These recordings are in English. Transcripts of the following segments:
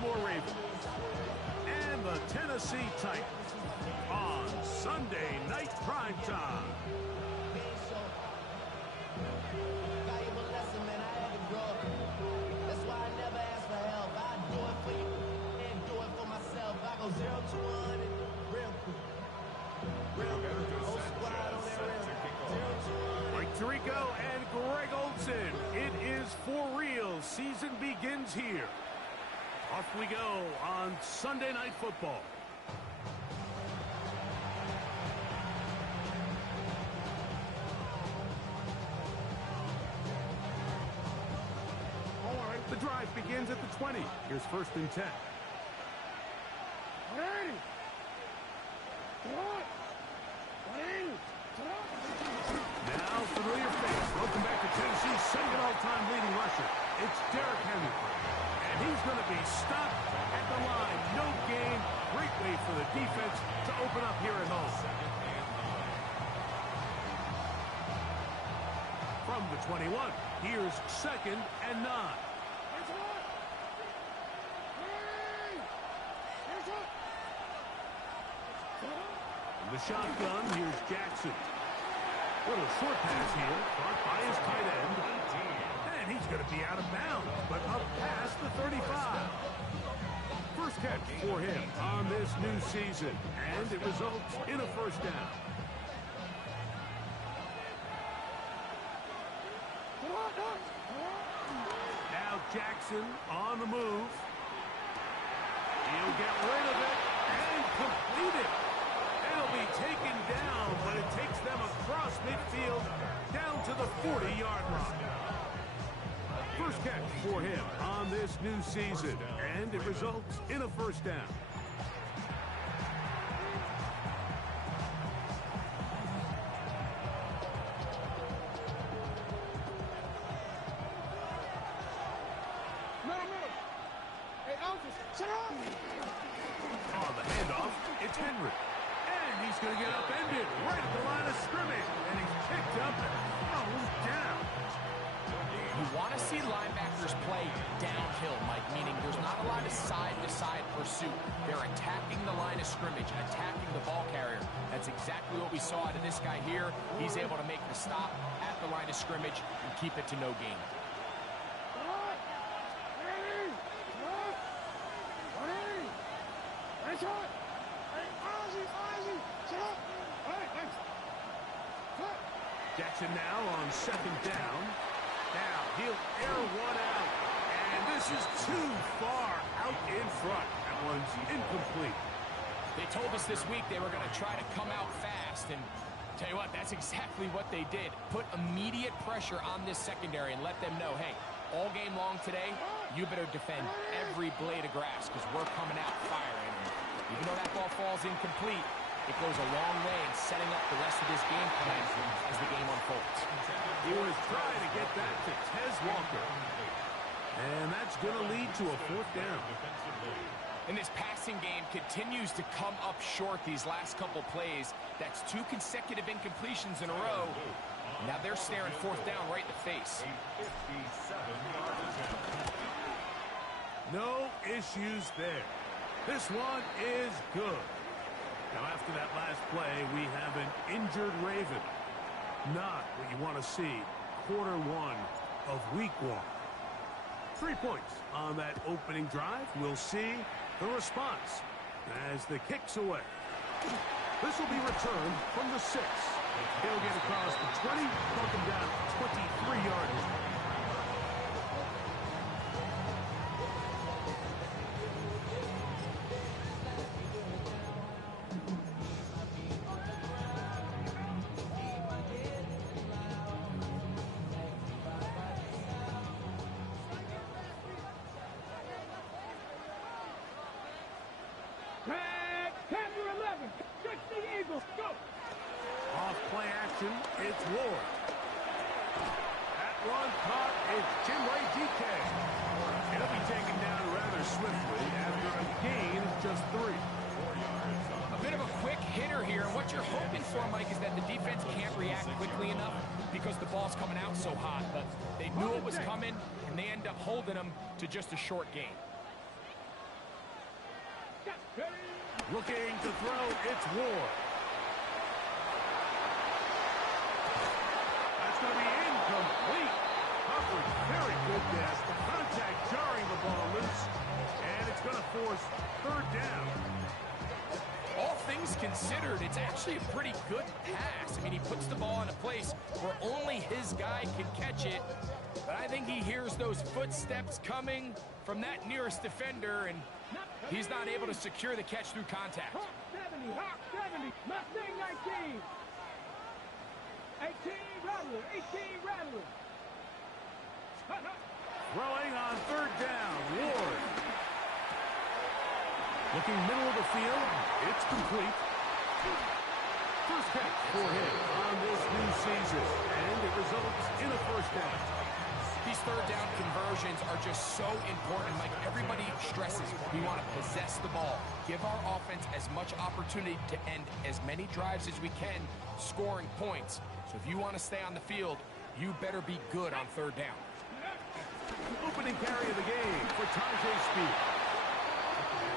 Baltimore Ravens and the Tennessee Titans on Sunday Night Primetime. That's why I never ask for help. I do it for you and do it for myself. I go 0 to 1 real quick. Whole squad on that real. 0 to 1. Mike Tirico and Greg Olsen. It is for real. Season begins here. Off we go on Sunday Night Football. The drive begins at the 20. Here's 1st and 10. Now, familiar face. Welcome back to Tennessee's second all-time leading rusher. It's Derrick Henry. And he's going to be stopped at the line. No gain. Great way for the defense to open up here at home. From the 21, here's 2nd and 9. The shotgun, here's Jackson. Little short pass here, caught by his tight end. And he's going to be out of bounds, but up past the 35. First catch for him on this new season, and it results in a 1st down. Now Jackson on the move. He'll get rid of it and complete it. It'll be taken down, but it takes them across midfield down to the 40-yard line. First catch for him on this new season, and it results in a 1st down. On the handoff, it's Henry. And he's going to get upended right at the line of scrimmage. And he's picked up and thrown down. You want to see linebackers play downhill, Mike, meaning there's not a lot of side-to-side pursuit. They're attacking the line of scrimmage, attacking the ball carrier. That's exactly what we saw out of this guy here. He's able to make the stop at the line of scrimmage and keep it to no gain. Jackson now on 2nd down. Now he'll air one out. And this is too far out in front. That one's incomplete. They told us this week they were going to try to come out fast. And tell you what, that's exactly what they did. Put immediate pressure on this secondary and let them know, hey, all game long today, you better defend every blade of grass because we're coming out firing. Even though that ball falls incomplete, it goes a long way in setting up the rest of this game plan as the game unfolds. He was trying to get that to Tez Walker. And that's going to lead to a 4th down. And this passing game continues to come up short these last couple plays. That's 2 consecutive incompletions in a row. Now they're staring 4th down right in the face. No issues there. This one is good. Now, after that last play, we have an injured Raven. Not what you want to see quarter 1 of week 1. 3 points on that opening drive. We'll see the response as the kick's away. This will be returned from the 6. He'll get across the 20, knock him down 23 yards. Off play action, it's Ward. That one caught, it's Chinwe DK. He'll be taken down rather swiftly after a gain of just 3. A bit of a quick hitter here, and what you're hoping for, Mike, is that the defense can't react quickly enough because the ball's coming out so hot. But they knew it was coming, and they end up holding them to just a short gain. Looking to throw, it's Ward. That's going to be incomplete. Coverage very good there. Contact jarring the ball loose. And it's going to force third down. All things considered, it's actually a pretty good pass. I mean, he puts the ball in a place where only his guy can catch it. But I think he hears those footsteps coming from that nearest defender, and he's not able to secure the catch through contact. Hawk 70, Hawk 70, Mustang 19. 18 Rattler, 18 Rattler. Throwing on third down, Ward. Looking middle of the field, it's complete. First catch for him on this new season, and it results in a first down. These third down conversions are just so important. Like everybody stresses, we want to possess the ball, give our offense as much opportunity to end as many drives as we can, scoring points. So if you want to stay on the field, you better be good on third down. Opening carry of the game for Tajay Speed.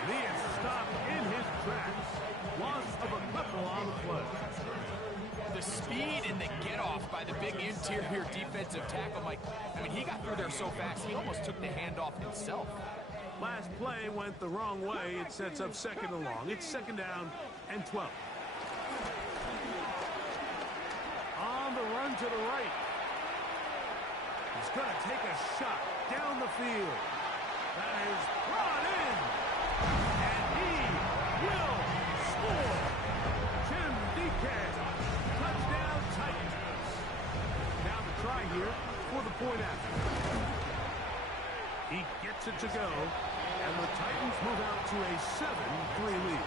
He is stopped in his tracks. Loss of a couple on the play. The speed and the get-off by the big interior defensive tackle, Mike. I mean, he got through there so fast, he almost took the handoff himself. Last play went the wrong way. It sets up second and long. It's second down and 12. On the run to the right. He's going to take a shot down the field. That is brought in. And he will score. Jim DK. Touchdown Titans. Now the try here for the point after. He gets it to go. And the Titans move out to a 7-3 lead.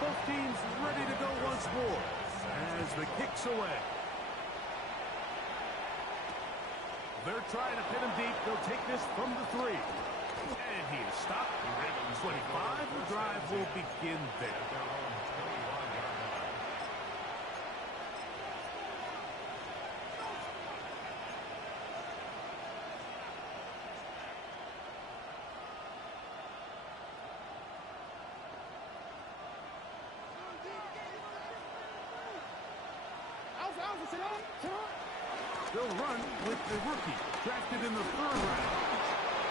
Both teams ready to go once more as the kick's away. They're trying to pin him deep. They'll take this from the 3. And he is stopped at 25. The drive will begin there. They'll run with the rookie, drafted in the 3rd round.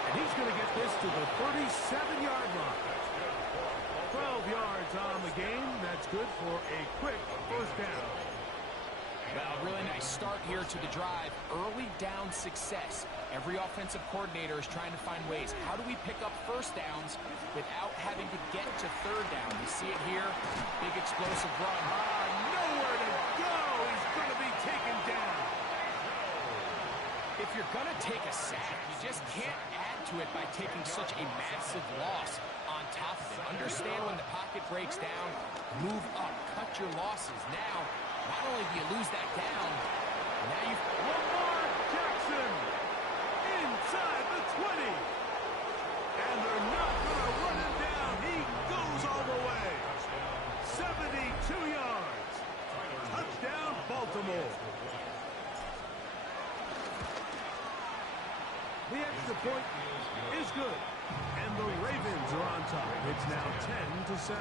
And he's going to get this to the 37-yard line. 12 yards on the game. That's good for a quick first down. Well, really nice start here to the drive. Early down success. Every offensive coordinator is trying to find ways. How do we pick up first downs without having to get to third down? You see it here. Big explosive run. Nowhere to go. He's going to be taken down. If you're going to take a sack, you just can't add to it by taking such a massive loss on top of it. Understand when the pocket breaks down, move up, cut your losses. Now, not only do you lose that down, now you've... Lamar Jackson inside the 20. And they're not going to run him down. He goes all the way. 72 yards. Touchdown, Baltimore. The extra point is good. And the Ravens are on top. It's now 10-7.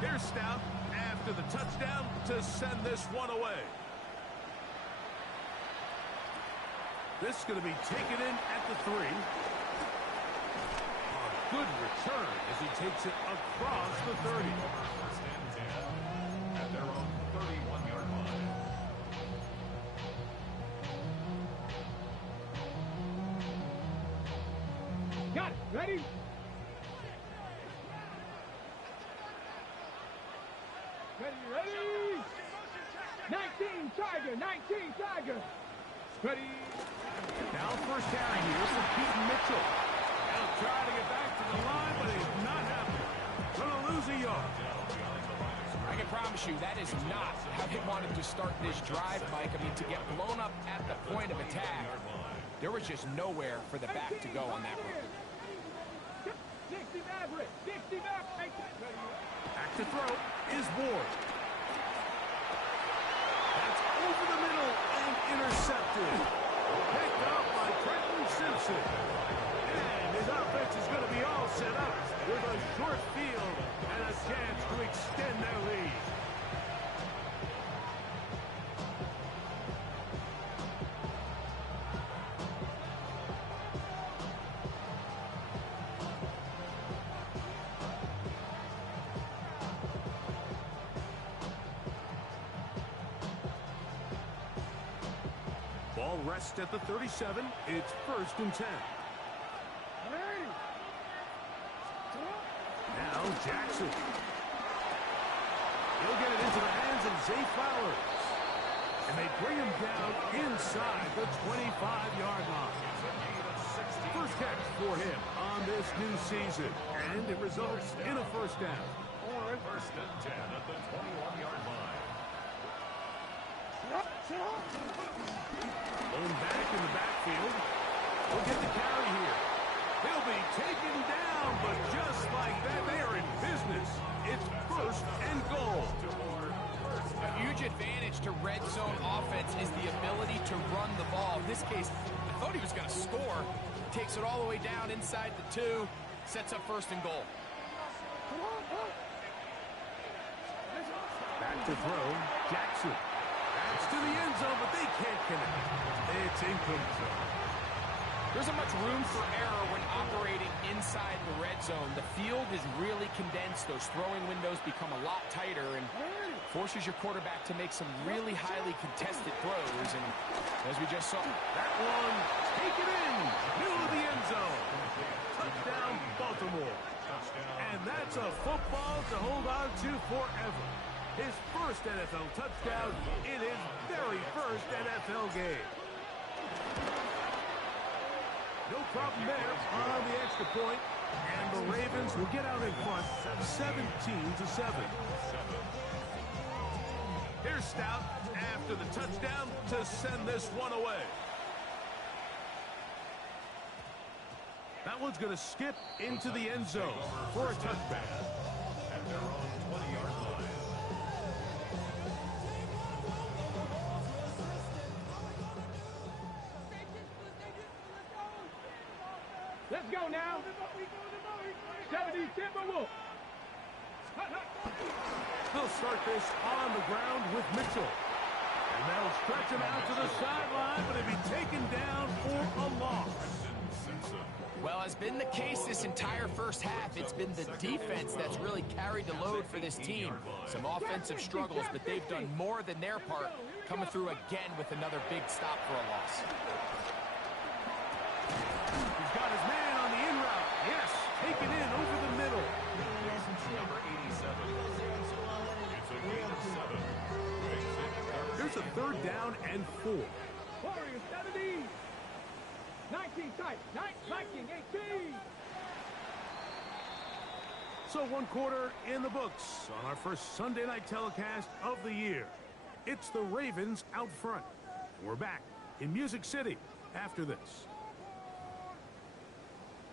Here's Stout after the touchdown to send this one away. This is going to be taken in at the 3. A good return as he takes it across the 30. At their own 31-yard line. Got it. Ready? Ready? 19 Tiger. 19 Tiger. Ready? Now first down here for Keaton Mitchell. They'll try to get back to the line, but it's not happening. Gonna lose a yard. I can promise you that is not how they wanted to start this drive, Mike. I mean, to get blown up at the point of attack, there was just nowhere for the back to go on that run. 60 Maverick. 60 Maverick. Back to throw is Ward. That's over the middle and intercepted. Ball rests at the 37. It's 1st and 10. Now Jackson. He'll get it into the hands of Zay Flowers. And they bring him down inside the 25-yard line. First catch for him on this new season. And it results in a first down. 1st and 10 at the 21-yard line. Going back in the backfield. He'll get the carry here. He'll be taken down, but just like that, they are in business. It's 1st and goal. A huge advantage to red zone offense is the ability to run the ball. In this case, I thought he was going to score. Takes it all the way down inside the 2. Sets up 1st and goal. Back to throw. Jackson. That's to the end zone, but they can't connect. It's incomplete. There isn't much room for error when operating inside the red zone. The field is really condensed. Those throwing windows become a lot tighter and forces your quarterback to make some really highly contested throws. And as we just saw, that one, take it in, middle of the end zone. Touchdown, Baltimore. And that's a football to hold on to forever. His first NFL touchdown in his very first NFL game. No problem there on the extra point, and the Ravens will get out in front 17-7. Here's Stout after the touchdown to send this one away. That one's going to skip into the end zone for a touchback. At their own 20-yard line. Let's go now. 70 Timberwolves. They'll start this on the ground with Mitchell. And they'll stretch him out to the sideline, but he'll be taken down for a loss. well, has been the case this entire first half. It's been the defense that's really carried the load for this team. Some offensive struggles, but they've done more than their part, coming through again with another big stop for a loss. He's got his man on the in route. Yes, taken in over the middle. Number 87. It's a gain of 7. Here's a 3rd down and 4. Warriors 70. 19 tight. 19, 18. So 1 quarter in the books on our first Sunday night telecast of the year. It's the Ravens out front. We're back in Music City after this.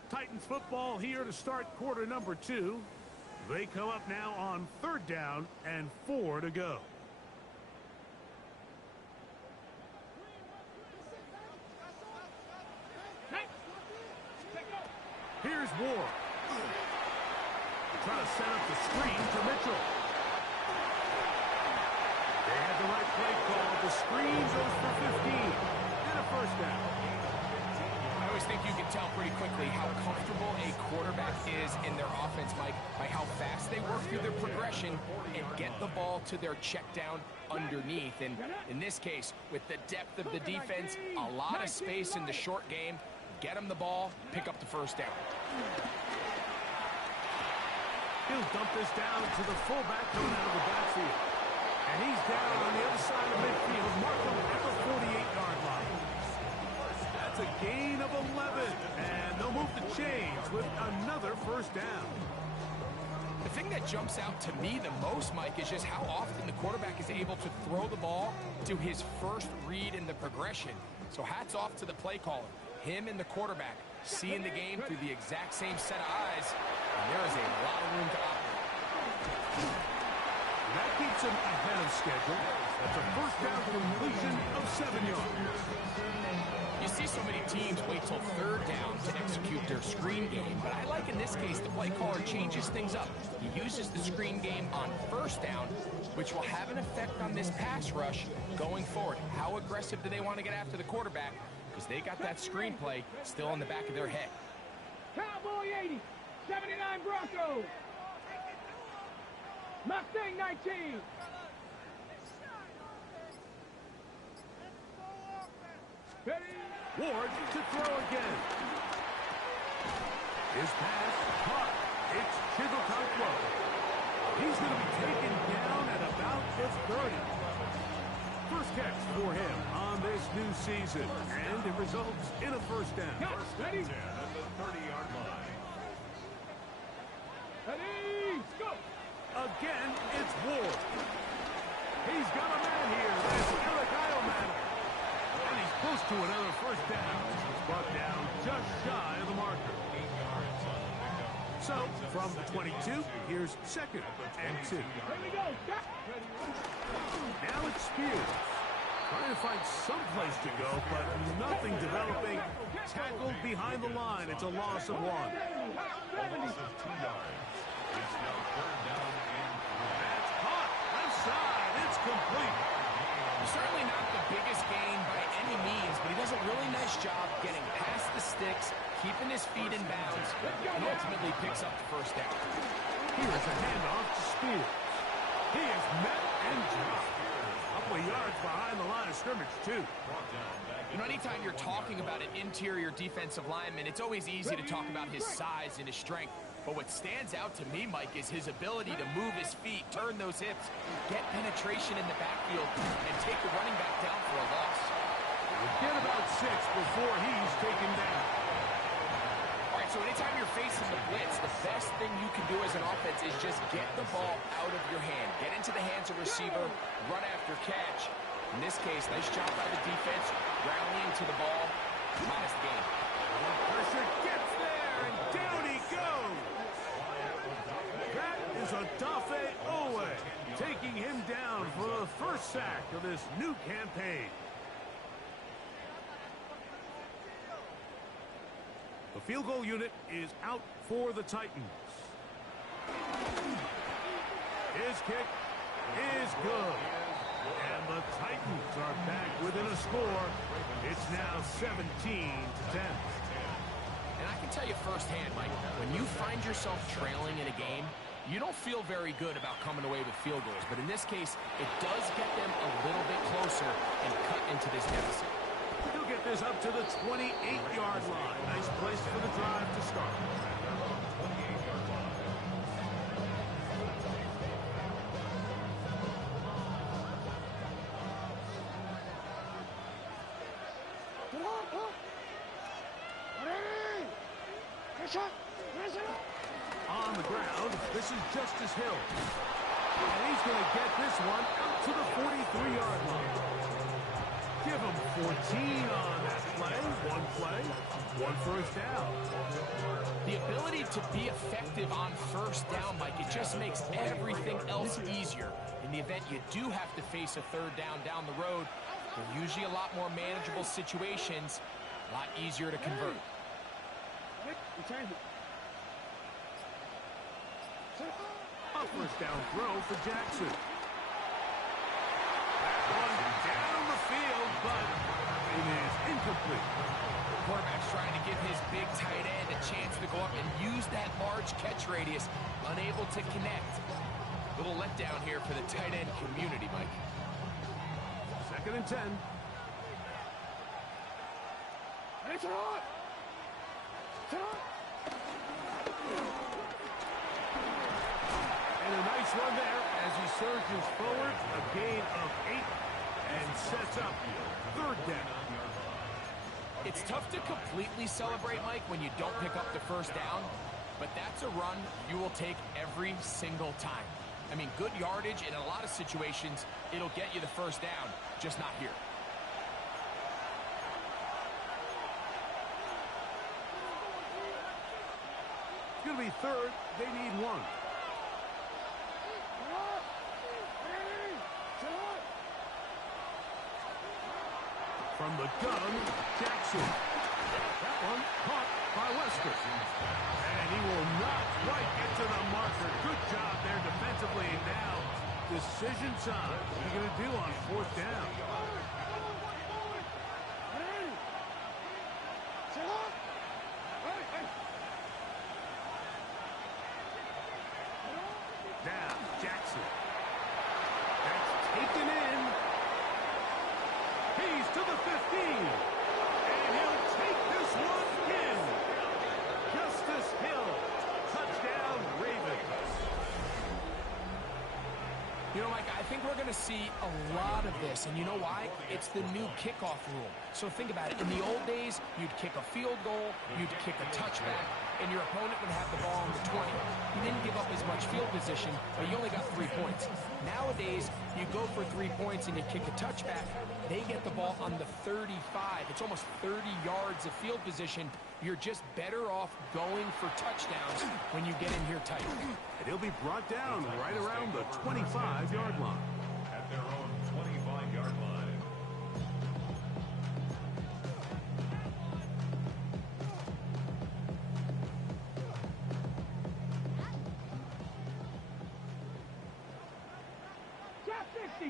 Titans football here to start quarter number 2. They come up now on 3rd down and 4 to go. Here's Ward. Trying to set up the screen to Mitchell. They had the right play call. The screen goes for 15. And a 1st down. I always think you can tell pretty quickly how comfortable a quarterback is in their offense, Mike, by how fast they work through their progression and get the ball to their check down underneath. And in this case, with the depth of the defense, a lot of space in the short game, get them the ball, pick up the 1st down. He'll dump this down to the fullback coming out of the backfield. And he's down on the other side of midfield. Markham at the 48-yard line. That's a gain of 11. And they'll move the chains with another 1st down. The thing that jumps out to me the most, Mike, is just how often the quarterback is able to throw the ball to his first read in the progression. So hats off to the play caller. Him and the quarterback seeing the game through the exact same set of eyes, and there is a lot of room to operate. That keeps him ahead of schedule. That's a 1st down completion of 7 yards. You see so many teams wait till 3rd down to execute their screen game, but I like in this case the play caller changes things up. He uses the screen game on 1st down, which will have an effect on this pass rush going forward. How aggressive do they want to get after the quarterback? Because they got that screenplay still in the back of their head. Cowboy 80. 79 Broncos. Mustang 19. Ward to throw again. His pass caught. It's Chigotakwo. He's going to be taken down at about the 30. First catch for him on this new season, and it results in a first down. Ready? 10 at the 30-yard line. Ready? Go! Again, it's Ward. He's got a man here. That's Eric Eilman. And he's close to another first down. He's brought down just shy of the marker. So, from the 22, here's second and 2. Here we go. Stop. Now it's Spears. Trying to find some place to go, but nothing developing. Tackled behind the line. It's a loss of 1. Loss of 2 yards. It's now third down and 3. That's caught. Left side. It's complete. Certainly not the biggest gain by any means, but he does a really nice job getting past the sticks, keeping his feet in bounds, and ultimately picks up the first down. Here's a handoff to Spears. He is met and dropped. A couple of yards behind the line of scrimmage, too. You know, anytime you're talking about an interior defensive lineman, it's always easy to talk about his size and his strength. But what stands out to me, Mike, is his ability to move his feet, turn those hips, get penetration in the backfield, and take the running back down for a loss. We'll get about 6 before he's taken down. All right, so anytime you're facing the blitz, the best thing you can do as an offense is just get the ball out of your hand. Get into the hands of receiver, run after catch. In this case, nice job by the defense, rallying to the ball, minus the game. Pressure gets there, and down he goes. That is Odafe Owe, taking him down for the first sack of this new campaign. The field goal unit is out for the Titans. His kick is good. And the Titans are back within a score. It's now 17-10. And I can tell you firsthand, Mike, when you find yourself trailing in a game, you don't feel very good about coming away with field goals. But in this case, it does get them a little bit closer and cut into this deficit. He'll get this up to the 28-yard line. Nice place for the drive to start. On the ground, this is Justice Hill. And he's going to get this one out to the 43-yard line. Give him 14 on that play. One first down. The ability to be effective on first down, Mike, it just makes everything else easier. In the event you do have to face a third down the road, they're usually a lot more manageable situations, a lot easier to convert. A first down throw for Jackson. That one down the field, but it is incomplete. The quarterback's trying to give his big tight end a chance to go up and use that large catch radius, unable to connect. Little letdown here for the tight end community, Mike. Second and 10. And a nice run there as he surges forward, a gain of 8, and sets up third down. It's tough to completely celebrate, Mike, when you don't pick up the first down, but that's a run you will take every single time. I mean, good yardage in a lot of situations, it'll get you the first down, just not here. It's going to be third. They need 1. From the gun, Jackson. That one caught by Wester. And he will not quite get to the marker. Good job there defensively. Now, decision time. What are you going to do on fourth down? Now, Jackson. That's taken in. He's to the 15. And he'll know, Mike, I think we're going to see a lot of this, and you know why? It's the new kickoff rule. So think about it. In the old days, you'd kick a field goal, you'd kick a touchback, and your opponent would have the ball on the 20. You didn't give up as much field position, but you only got 3 points. Nowadays, you go for 3 points and you kick a touchback. They get the ball on the 35. It's almost 30 yards of field position. You're just better off going for touchdowns when you get in here tight. And he'll be brought down right around the 25-yard line. At their own 25-yard line.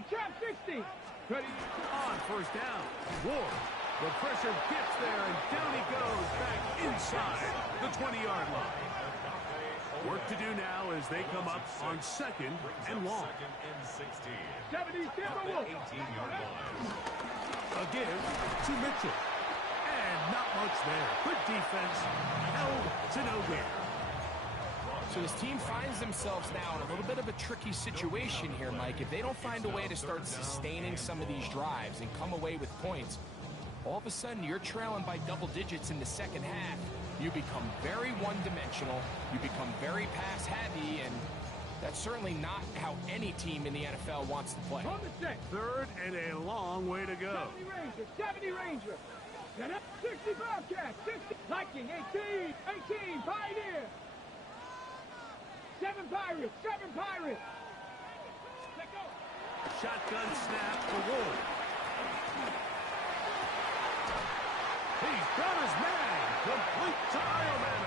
Trap 60. Ready? On first down, Ward. The pressure gets there, and down he goes back inside the 20-yard line. Work to do now as they come up on second and long. Second and 16. 70, Timberwolves. 18-yard line. A give to Mitchell. And not much there. Good defense. Held to no gain. So this team finds themselves now in a little bit of a tricky situation here, Mike. If they don't find a way to start sustaining some of these drives and come away with points, all of a sudden you're trailing by double digits in the second half. You become very one-dimensional. You become very pass-heavy, and that's certainly not how any team in the NFL wants to play. On the set. Third and a long way to go. 70 Ranger. 60 Bobcat. 60 Viking. 18 Pioneer. 7 Pirates. Let go. Shotgun snap for Ward. He's got his man. Complete to Ioman.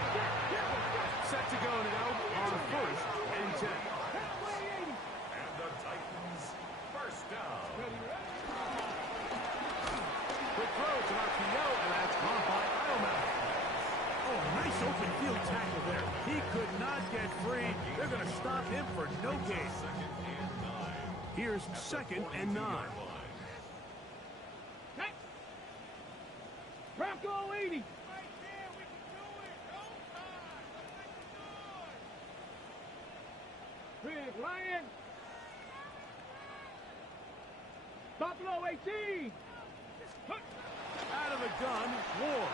Set to go now on first and 10. And the Titans first down. Quick throw to RPO, and that's caught by Ioman. Oh, nice open field tackle there. He could not get free. They're going to stop him for no gain. Second and 9. Here's second and 9. Bronco 80. Big Lion. Buffalo 18. Out of the gun, Ward.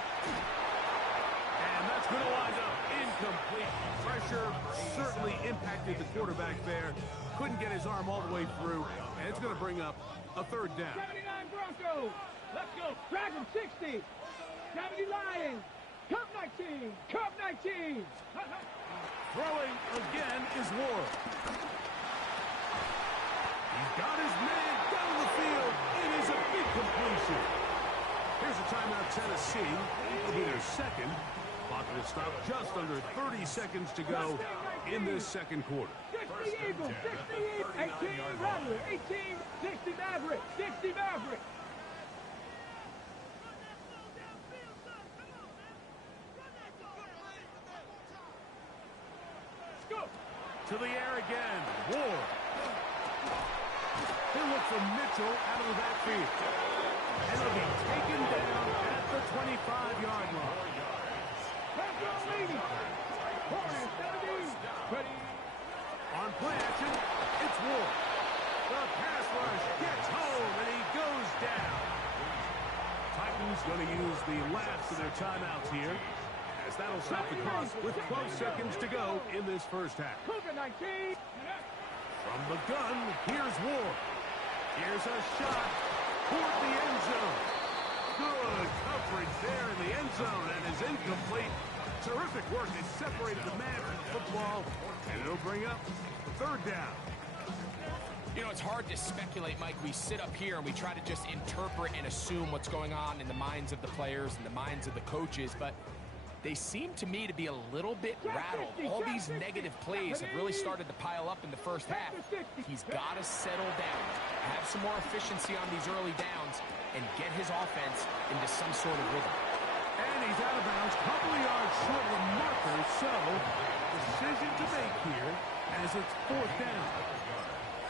And that's going to wind up incomplete. Pressure certainly impacted the quarterback there. Couldn't get his arm all the way through. And it's going to bring up a third down. 79 Broncos. Let's go. Dragon 60. 70 Lions. Cup 19. Cup 19. Throwing again is Ward. He's got his man down the field. It is a big completion. Here's a timeout, Tennessee. It'll be their second. Clock will stop just under 30 seconds to go in this second quarter. 60 Eagles. 60 Eagles. 18 Rattler. 18. 60 Maverick. 60 Maverick. To the air again. Ward. He'll look for Mitchell out of the backfield. And he'll be taken down at the 25-yard line. On play action, it's Ward. The pass rush gets home, and he goes down. Titans going to use the last of their timeouts here, as that'll stop the clock with 12 seconds to go in this first half. From the gun, here's Ward. Here's a shot toward the end zone. Good coverage there in the end zone, and is incomplete. Terrific work to separate the man from the football, and it'll bring up third down. You know, it's hard to speculate, Mike. We sit up here and we try to just interpret and assume what's going on in the minds of the players and the minds of the coaches, but they seem to me to be a little bit rattled. All these negative plays have really started to pile up in the first half. He's got to settle down, have some more efficiency on these early downs, and get his offense into some sort of rhythm. And he's out of bounds, couple of yards short of the marker, so decision to make here as it's fourth down.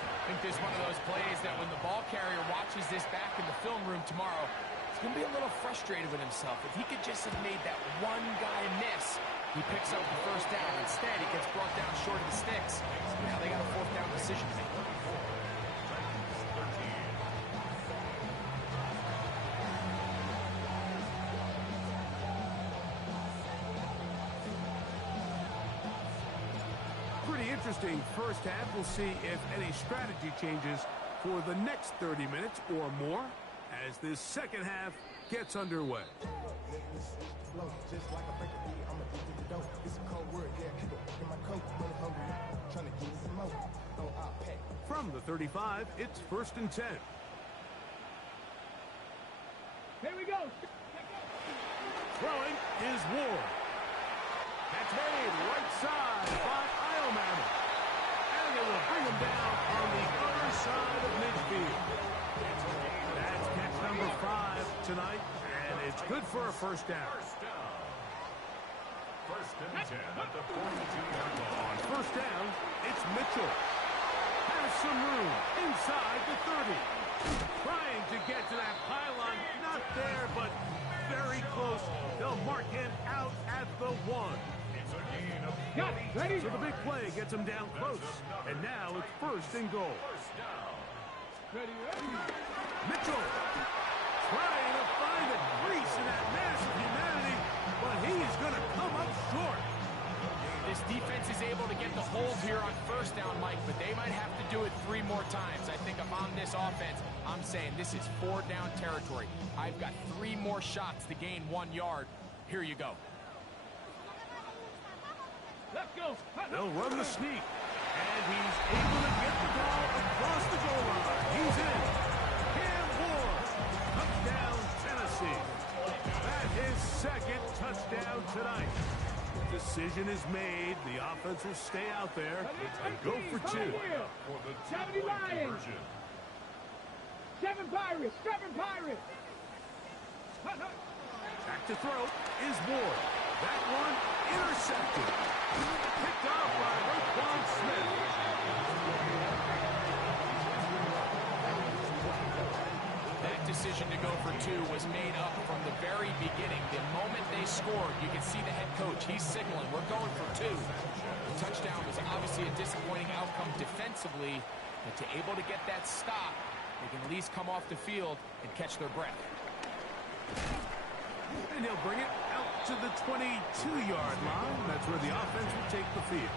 I think this is one of those plays that when the ball carrier watches this back in the film room tomorrow, he's going to be a little frustrated with himself. If he could just have made that one guy miss, he picks up the first down. Instead, he gets brought down short of the sticks. Now they got a fourth down decision to make. Pretty interesting first half. We'll see if any strategy changes for the next 30 minutes or more as this second half gets underway. From the 35, it's 1st and 10. Here we go. Throwing is Ward. That's made right side by Iomatter. And they will bring him down on the other side of midfield. That's catch number 5 tonight, and it's good for a first down. First and 10 at the 42-yard line. On first down, it's Mitchell. Has some room inside the 30. Trying to get to that pylon. Not there, but very close. They'll mark him out at the 1. It's a gain of Yeah, ready? So the big play gets him down close. And now it's 1st and goal. first down. Ready, ready. Mitchell trying to find a crease in that mass of humanity, but he's going to come up short. This defense is able to get the hold here on first down, Mike, but they might have to do it 3 more times. I think if I'm this offense, I'm saying this is 4-down territory. I've got 3 more shots to gain 1 yard. Here you go. Let's go. They'll run the sneak, and he's able to get the ball across the goal line. He's in. Cam Ward, touchdown Tennessee. That's his 2nd touchdown tonight. Decision is made. The offense will stay out there and go for 2. For the 70 2-point Lions. conversion. 7 Pirates. 7 Pirates. Back to throw is Ward. That one intercepted. Picked off by Roquan Smith. That decision to go for 2 was made up from the very beginning. The moment they scored, you can see the head coach. He's signaling, we're going for 2. The touchdown was obviously a disappointing outcome defensively, but to able to get that stop, they can at least come off the field and catch their breath. And he'll bring it out to the 22-yard line. That's where the offense will take the field.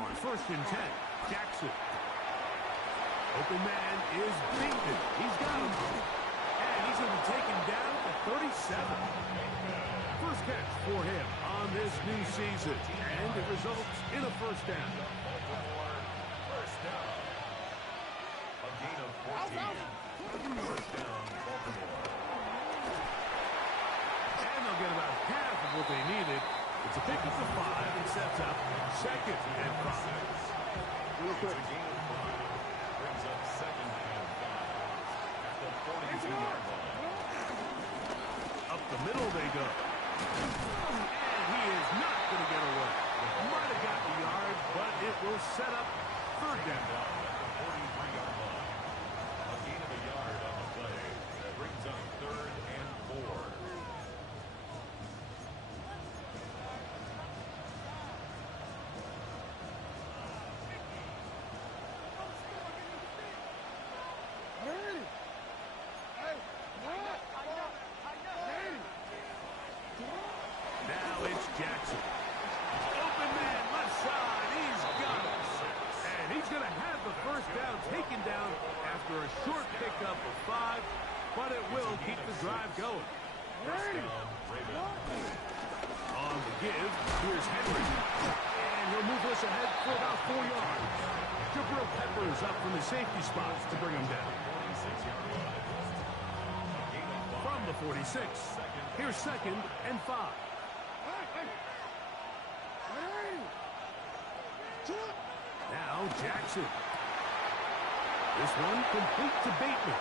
On 1st and 10, Jackson. Open man is Bateman. He's got him. And he's going to be taken down at 37. First catch for him on this new season. And it results in a first down. First down. A gain of 14. First down, Baltimore. And they'll get about half of what they needed. It's a pickup of 5 and sets up 2nd and 5. It's a gain of 5. Brings up 2nd and 5. At the 42-yard line. Up the middle they go. And he is not going to get away. Might have got the yard, but it will set up 3rd down. At the 43-yard line. A gain of a yard on the play. That brings up 3rd and 4. Now it's Jackson. Open man, left side. He's got it. And he's going to have the first down taken down after a short pickup of 5, but it will keep the drive going. On the give, here's Henry. And he'll move this ahead for about 4 yards. Jabril Peppers up from the safety spots to bring him down. From the 46, here's 2nd and 5. Now Jackson. This one complete to Bateman.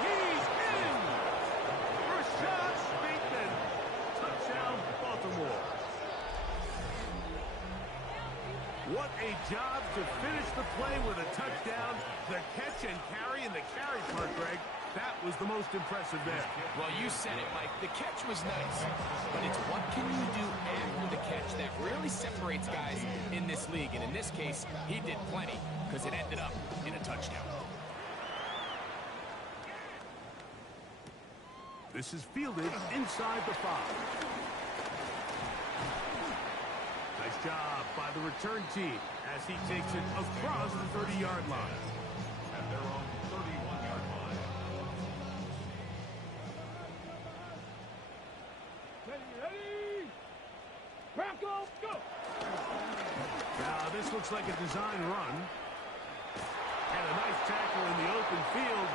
And he's in! Rashad Bateman. Touchdown, Baltimore. What a job to finish the play with a touchdown. The catch and carry, and the carry part, Greg, that was the most impressive there. Well, you said it, Mike. The catch was nice, but it's what can you do after the catch that really separates guys in this league. And in this case, he did plenty because it ended up in a touchdown. This is fielded inside the 5. Nice job by the return team as he takes it across the 30-yard line. At their own 31-yard line. Ready? Broncos, go! Now, this looks like a design run. And a nice tackle in the open field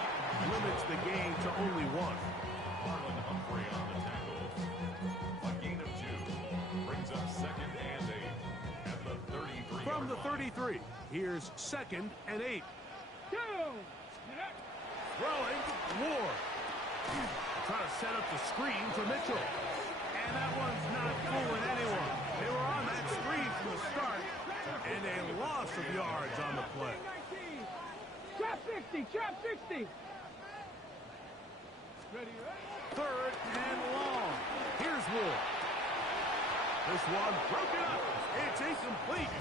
limits the gain to only 1. Marlon Humphrey on the tackle. A gain of 2. Brings up 2nd and 8 at the 33. From the 33, here's 2nd and 8. Down! Throwing, Ward. Trying to set up the screen to Mitchell. And that one's not fooling anyone. They were on that screen from the start, and a loss of yards on the play. 19. Trap 60, trap 60. Ready? 3rd and long. Here's Ward. This one broken up. It's incomplete.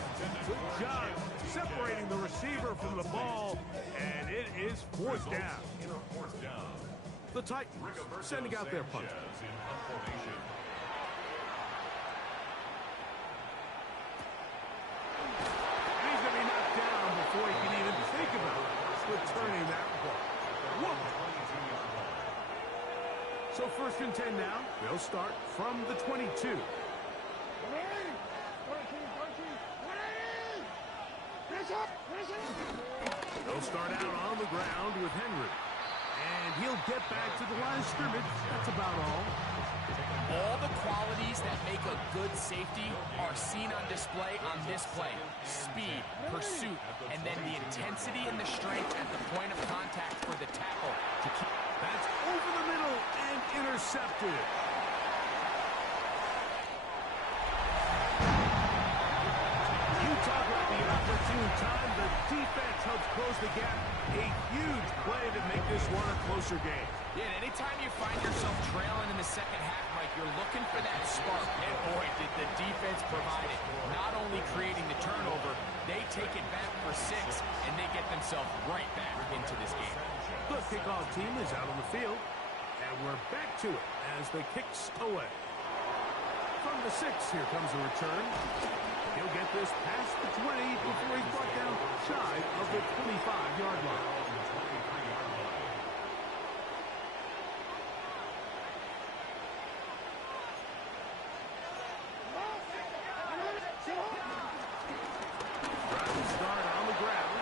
Good job separating the receiver from the ball, and it is 4th down. The Titans sending out their punter. And he's going to be knocked down before he can even think about returning that ball. Whoa. So 1st and 10 now. They'll start from the 22. They'll start out on the ground with Henry. And he'll get back to the line of scrimmage. That's about all. All the qualities that make a good safety are seen on display on this play. Speed, pursuit, and then the intensity and the strength at the point of contact for the tackle. That's over the middle and intercepted. You talk about the opportune time. The defense helps close the gap. A huge play to make this one a closer game. Yeah, and anytime you find yourself trailing in the second half, Mike, you're looking for that spark. And boy, did the defense provide it. Not only creating the turnover, they take it back for 6, and they get themselves right back into this game. The kickoff team is out on the field, and we're back to it as the kicks away. From the 6, here comes a return. He'll get this past the 20 before he's brought down shy of the 25-yard line. Driving start on the ground,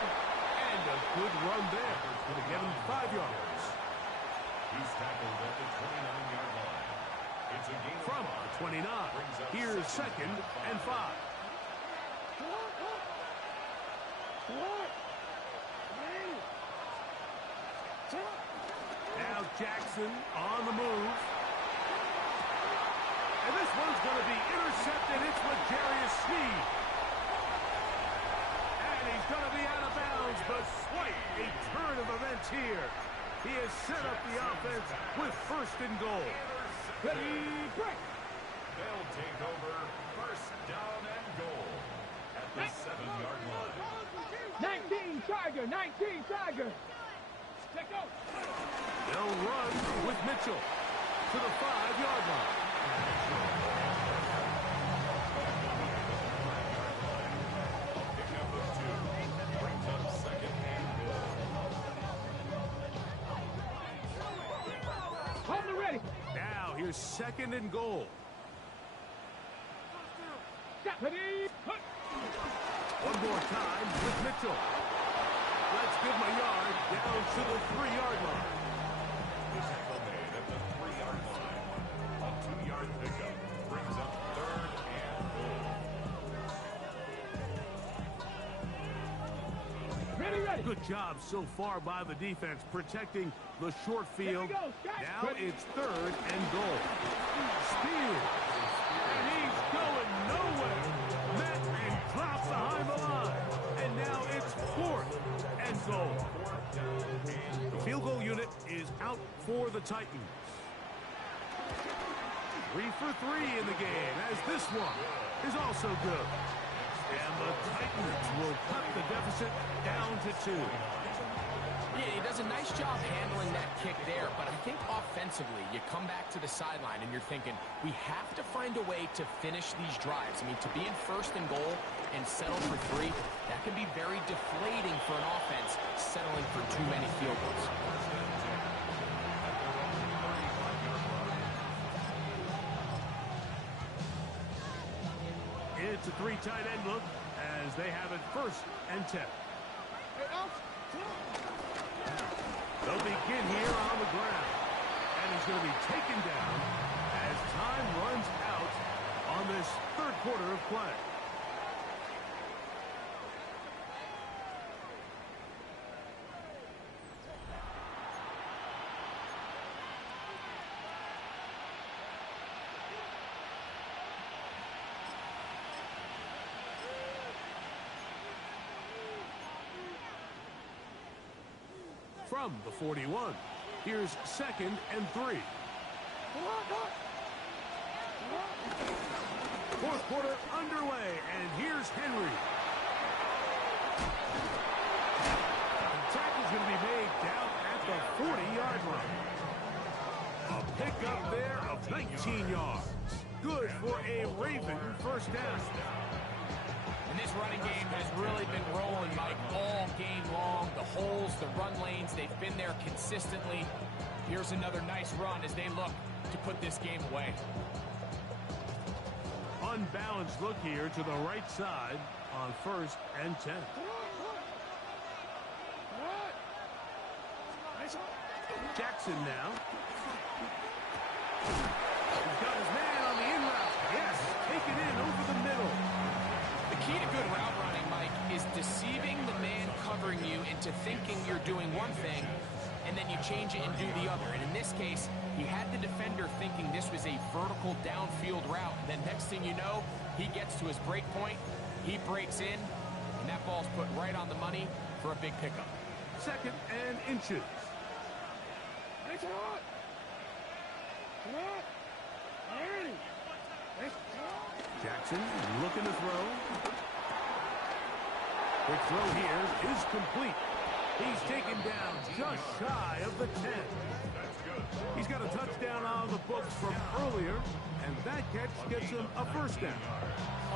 and a good run there. Going to get him 5 yards. He's tackled at the 29-yard line. It's a gain From the 29, here's 2nd and 5. Now Jackson on the move. And this one's going to be intercepted. It's with Jarius Sneed. And he's going to be out of bounds, but quite a turn of events here. He has set up the offense with 1st and goal. Ready, break! They'll take over 1st down and goal at the 7-yard line. 19 Tiger, 19 Tiger. Let's go. They'll run with Mitchell to the 5-yard line. Pickup of 2 brings up 2nd and goal. Hold it ready. Now here's 2nd and goal. Stop. Ready, put. One more time with Mitchell. Let's give him a yard down to the 3-yard line. The tackle made at the 3-yard line. A 2-yard pickup brings up 3rd and goal. Ready, ready. Good job so far by the defense protecting the short field. Here we go, Scott. Now Ready. it's 3rd and goal. Spears. And he's going nowhere. Met and dropped behind the line. And now it's 4th and goal. The field goal unit is out for the Titans. 3 for 3 in the game, as this one is also good. And the Titans will cut the deficit down to 2. Yeah, he does a nice job handling that kick there, but I think offensively, you come back to the sideline and you're thinking, we have to find a way to finish these drives. I mean, to be in first and goal and settle for 3, that can be very deflating for an offense settling for too many field goals. It's a 3 tight end look as they have it 1st and 10. They'll begin here on the ground. And he's going to be taken down as time runs out on this 3rd quarter of play. From the 41, here's 2nd and 3. 4th quarter underway, and here's Henry. The tackle's going to be made down at the 40-yard line. A pickup there of 19 yards. Good for a Raven 1st down. And this running game has really been rolling, Mike, all game long. The holes, the run lanes, they've been there consistently. Here's another nice run as they look to put this game away. Unbalanced look here to the right side on 1st and 10. Jackson now. He's got his man on the in route. Yes, take it in over the middle. The key to good route running, Mike, is deceiving the man covering you into thinking you're doing one thing, and then you change it and do the other. And in this case, he had the defender thinking this was a vertical downfield route. And then next thing you know, he gets to his break point, he breaks in, and that ball's put right on the money for a big pickup. 2nd and inches. Jackson looking to throw. The throw here is complete. He's taken down just shy of the 10. He's got a touchdown on the books from earlier, and that catch gets him a 1st down.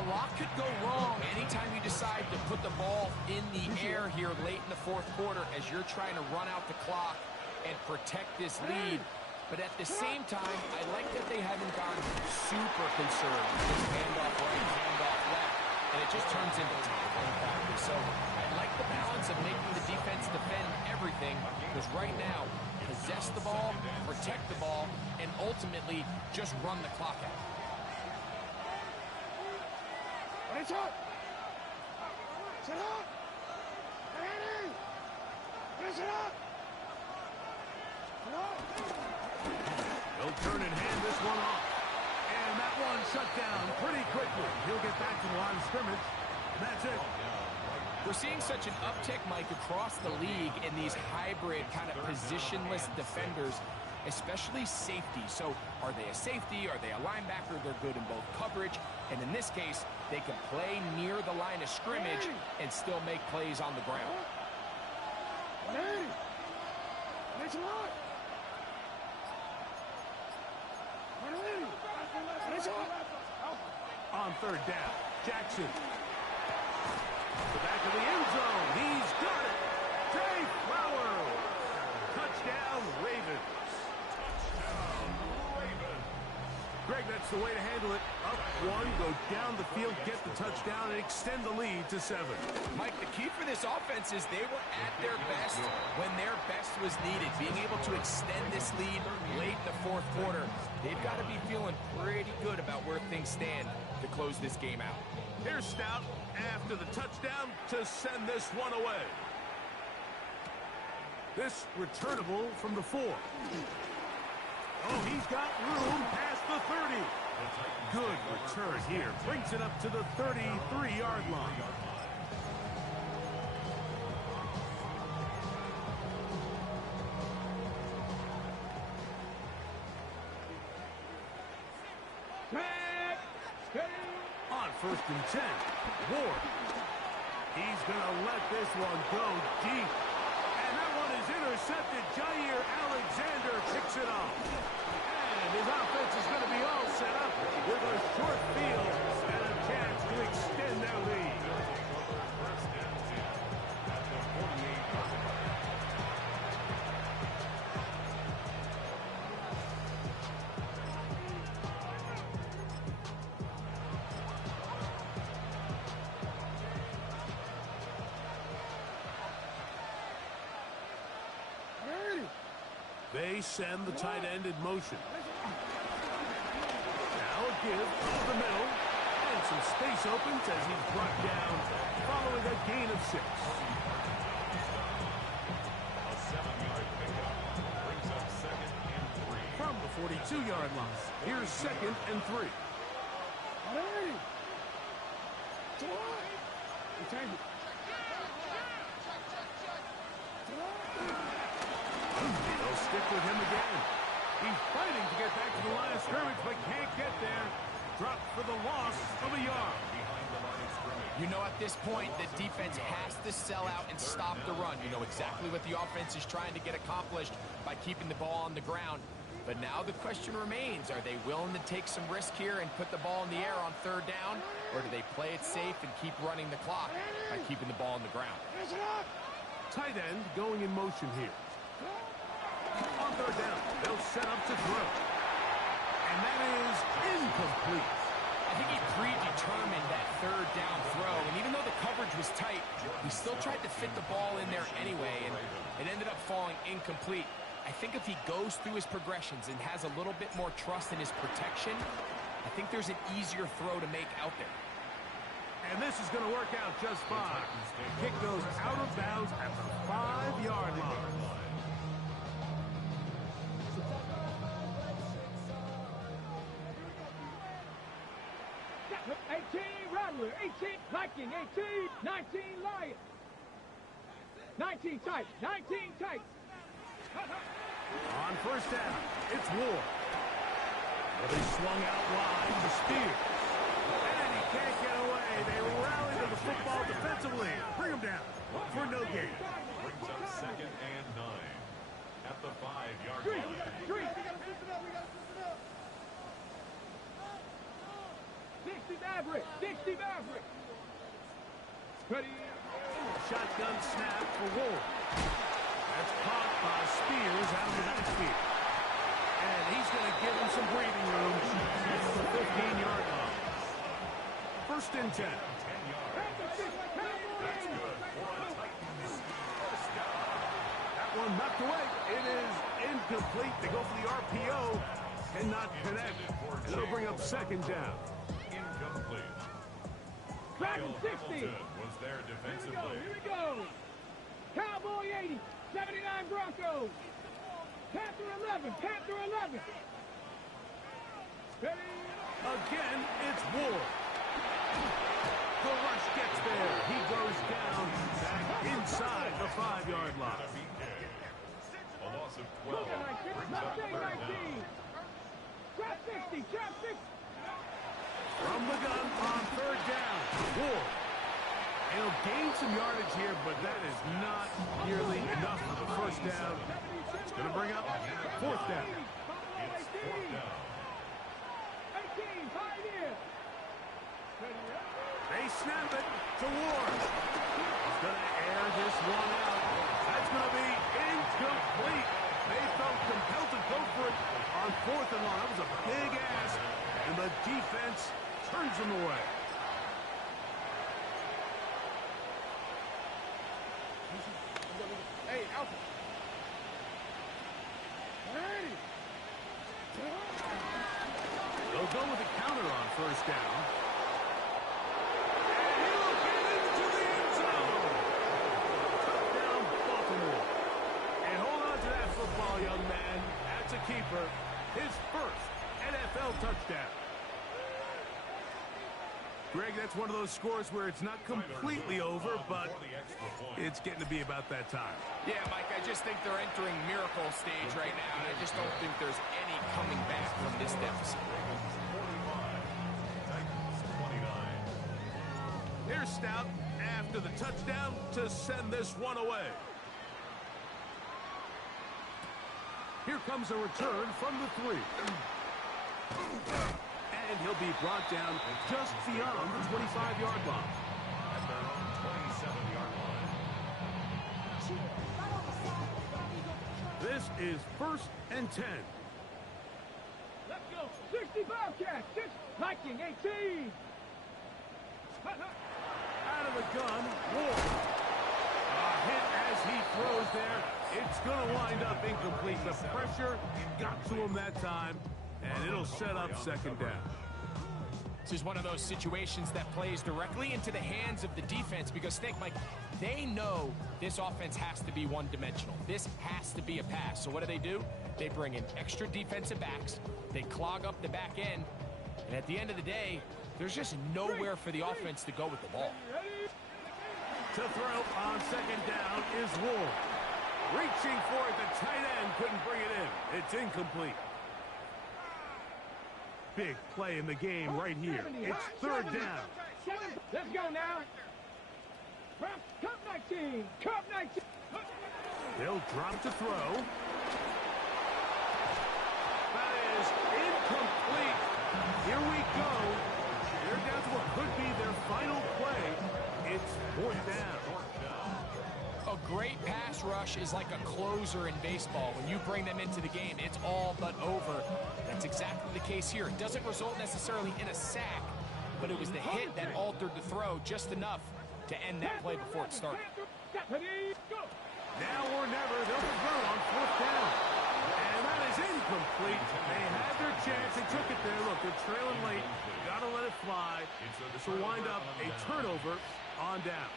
A lot could go wrong anytime you decide to put the ball in the air here late in the 4th quarter as you're trying to run out the clock and protect this lead. But at the same time, I like that they haven't gone super conservative. Just handoff right, handoff left, and it just turns into tackling practice. So I like the balance of making the defense defend everything, because right now, possess the ball, protect the ball, and ultimately just run the clock out. Set up! Set up! Ready! Set up! He'll turn and hand this one off. And that one shut down pretty quickly. He'll get back to the line of scrimmage. And that's it. We're seeing such an uptick, Mike, across the league in these hybrid kind of positionless defenders, especially safety. So are they a safety? Are they a linebacker? They're good in both coverage. And in this case, they can play near the line of scrimmage and still make plays on the ground. On 3rd down, Jackson. The back of the end zone. He's got it. Trey Flowers. Touchdown, Ravens. Greg, that's the way to handle it. Up 1, go down the field, get the touchdown, and extend the lead to 7. Mike, the key for this offense is they were at their best when their best was needed. Being able to extend this lead late in the 4th quarter, they've got to be feeling pretty good about where things stand to close this game out. Here's Stout after the touchdown to send this one away. This returnable from the 4. Oh, he's got room past the 30. Good return here. Brings it up to the 33-yard line. On 1st and 10, Ward. He's going to let this one go deep. And that one is intercepted. Jair Alexander picks it off. And his offense is going to be all set up with a short field and a chance to extend their lead. First and 10 at the 48-yard line. They send the tight end in motion. Now a give over the middle. And some space opens as he's brought down following a gain of 6. A 7-yard pickup brings up second and 3. From the 42-yard line, here's second and 3. They'll stick with him again. He's fighting to get back to the line of scrimmage, but can't get there. Dropped for the loss of a yard. Behind the line of scrimmage. You know, at this point, the defense has to sell out and stop the run. You know exactly what the offense is trying to get accomplished by keeping the ball on the ground. But now the question remains, are they willing to take some risk here and put the ball in the air on third down? Or do they play it safe and keep running the clock by keeping the ball on the ground? Tight end going in motion here. On third down, they'll set up to throw. And that is incomplete. I think he predetermined that third down throw, and even though the coverage was tight, he still tried to fit the ball in there anyway, and it ended up falling incomplete. I think if he goes through his progressions and has a little bit more trust in his protection, I think there's an easier throw to make out there. And this is going to work out just fine. Kick goes out of bounds at the 5-yard line. Rattler, 18 Viking, 18, 19 Lion. 19 tight, 19 tight. On first down, it's Ward. Well, they swung out wide to Spears. And he can't get away. They rally to the football defensively. Bring him down for no gain. Brings up second and 9 at the 5-yard line. 60 Maverick, 60 Maverick. Ready. Shotgun snap for Ward. That's caught by Spears out of the backfield. And he's going to give him some breathing room at the 15-yard line. First and 10. That one knocked away. It is incomplete. They go for the RPO. Cannot connect. And it'll bring up second down. Incomplete. Dragon Kyle 60. Hamilton was there defensively. Here we go. Cowboy 80, 79 Broncos. Panther 11, Panther 11. Ready. Again, it's Ward. The rush gets there. He goes down back inside the 5-yard line. A loss of 12 Look at 19, brings up third 19. down. Trap 60, trap 60. From the gun on third down. Ward. He'll gain some yardage here, but that is not nearly enough for the first down. It's going to bring up fourth down. It's fourth down. 18, Pioneer. They snap it to Ward. He's going to air this one out. That's going to be incomplete. They felt compelled to go for it on fourth and long. That was a big ask, and the defense turns them away. Hey, Alpha. Hey. They'll go with a counter on first down. And he'll get into the end zone. Touchdown, Baltimore. And hold on to that football, young man. That's a keeper. His first NFL touchdown. Greg, that's one of those scores where it's not completely over, but it's getting to be about that time. Yeah, Mike, I just think they're entering miracle stage right now, and I just don't think there's any coming back from this deficit. 45, Titans 29. Here's Stout after the touchdown to send this one away. Here comes a return from the 3. And he'll be brought down just beyond the 25-yard line. At their own 27-yard line. This is 1st and 10. Let's go. 60 Bobcats. 6 Viking 18. Out of the gun, Ward. A hit as he throws there. It's going to wind up incomplete. The pressure got to him that time, and it'll set up 2nd down. This is one of those situations that plays directly into the hands of the defense because think, Mike, they know this offense has to be one-dimensional. This has to be a pass. So what do? They bring in extra defensive backs. They clog up the back end. And at the end of the day, there's just nowhere for the offense to go with the ball. To throw on 2nd down is Ward. Reaching for it, the tight end couldn't bring it in. It's incomplete. Big play in the game right here. It's 3rd down. Let's go now. Cup 19. Cup 19. They'll drop to throw. That is incomplete. Here we go. They're down to what could be their final play. It's 4th down. A great pass rush is like a closer in baseball. When you bring them into the game, it's all but over. That's exactly the case here. It doesn't result necessarily in a sack, but it was the hit that altered the throw just enough to end that play before it started. Now or never, they'll throw on 4th down. And that is incomplete. They had their chance. They took it there. Look, they're trailing late. Got to let it fly. This will wind up a turnover on down.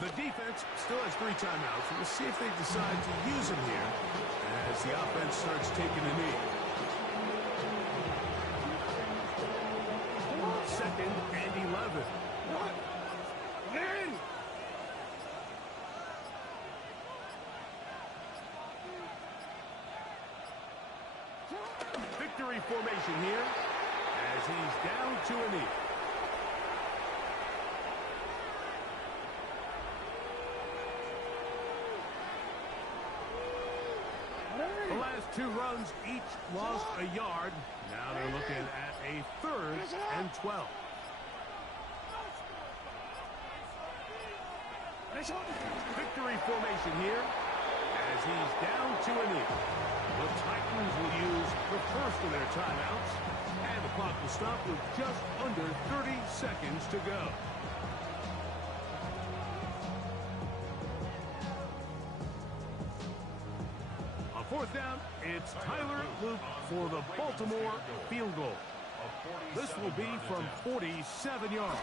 The defense still has 3 timeouts. We'll see if they decide to use them here as the offense starts taking a knee. 2nd and 11. Victory formation here as he's down to a knee. The last 2 runs each lost a yard. Now they're looking at a 3rd and 12. Victory formation here as he's down to a knee. The Titans will use the first of their timeouts, and the clock will stop with just under 30 seconds to go. On 4th down, it's Tyler Luke for the Baltimore field goal. This will be from 47 yards.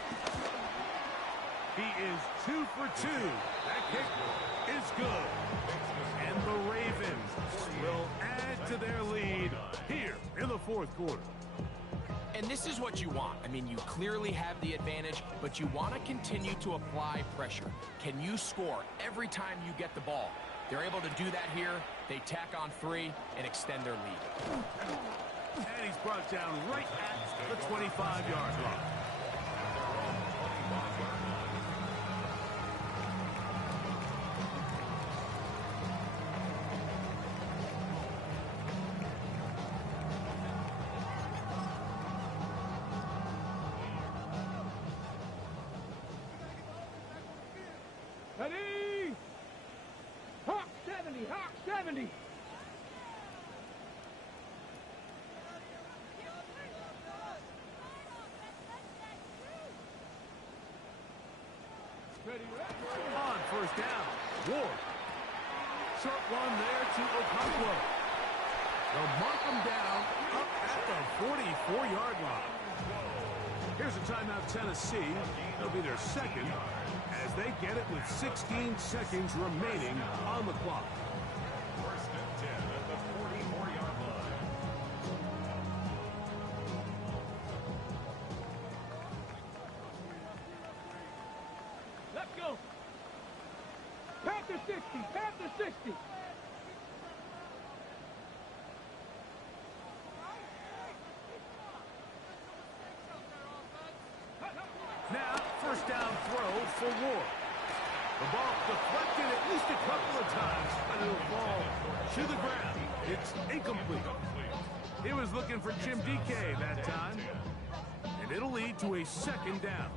He is 2 for 2. That kick is good. And the Ravens will add to their lead here in the 4th quarter. And this is what you want. I mean, you clearly have the advantage, but you want to continue to apply pressure. Can you score every time you get the ball? They're able to do that here. They tack on 3 and extend their lead. And he's brought down right at the 25-yard line. Ready? Hawk 70, Hawk 70. On first down, Ward. Short one there to Okonkwo. They'll mark them down up at the 44-yard line. Here's a timeout, Tennessee. It'll be their second as they get it with 16 seconds remaining on the clock. First and 10 at the 44-yard line. Let's go. Panther 60. Panther 60. Now, first down throw for Ward. The ball deflected at least a couple of times, and it'll fall to the ground. It's incomplete. He was looking for Jim DK that time, and it'll lead to a second down.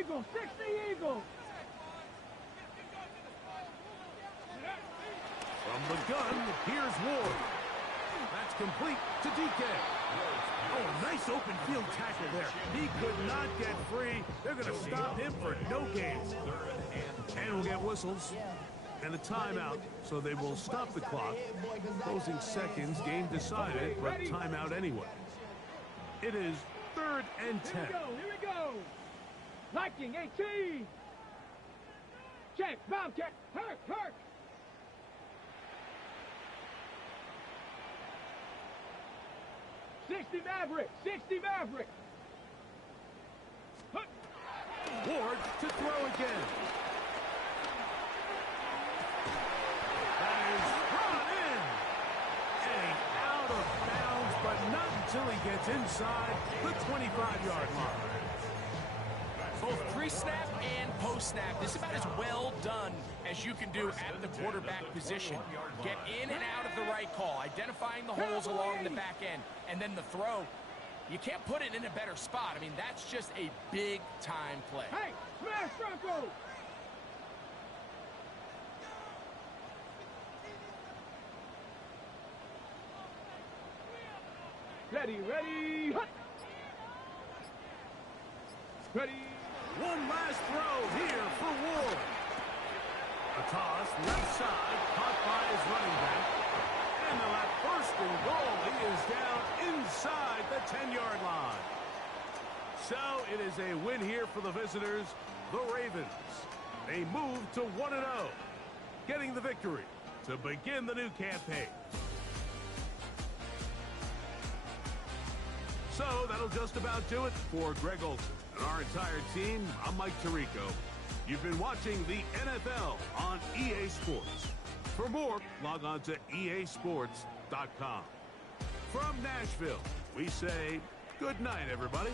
Eagles, 60 Eagles. From the gun, here's Ward. That's complete to DK. Oh, nice open field tackle there. He could not get free. They're going to stop him for no gain. And we'll get whistles and a timeout, so they will stop the clock. Closing seconds, game decided, but timeout anyway. It is 3rd and 10. Here we go. Liking 18. Check, Bobcat. Hurt. 60 Maverick. 60 Maverick. Ward to throw again. That is brought in. And out of bounds, but not until he gets inside the 25-yard line. Both pre-snap and post-snap, this is about as well done as you can do at the quarterback position. Get in and out of the right call, identifying the holes along the back end, and then the throw. You can't put it in a better spot. I mean, that's just a big-time play. Hey, smash Bronco! Ready. Hut. Ready. One last throw here for Ward. A toss left side, caught by his running back. And they'll have 1st and goal. He is down inside the 10-yard line. So it is a win here for the visitors, the Ravens. They move to 1-0, getting the victory to begin the new campaign. So that'll just about do it for Greg Olsen and our entire team. I'm Mike Tirico. You've been watching the NFL on EA Sports. For more, log on to easports.com. From Nashville, we say good night, everybody.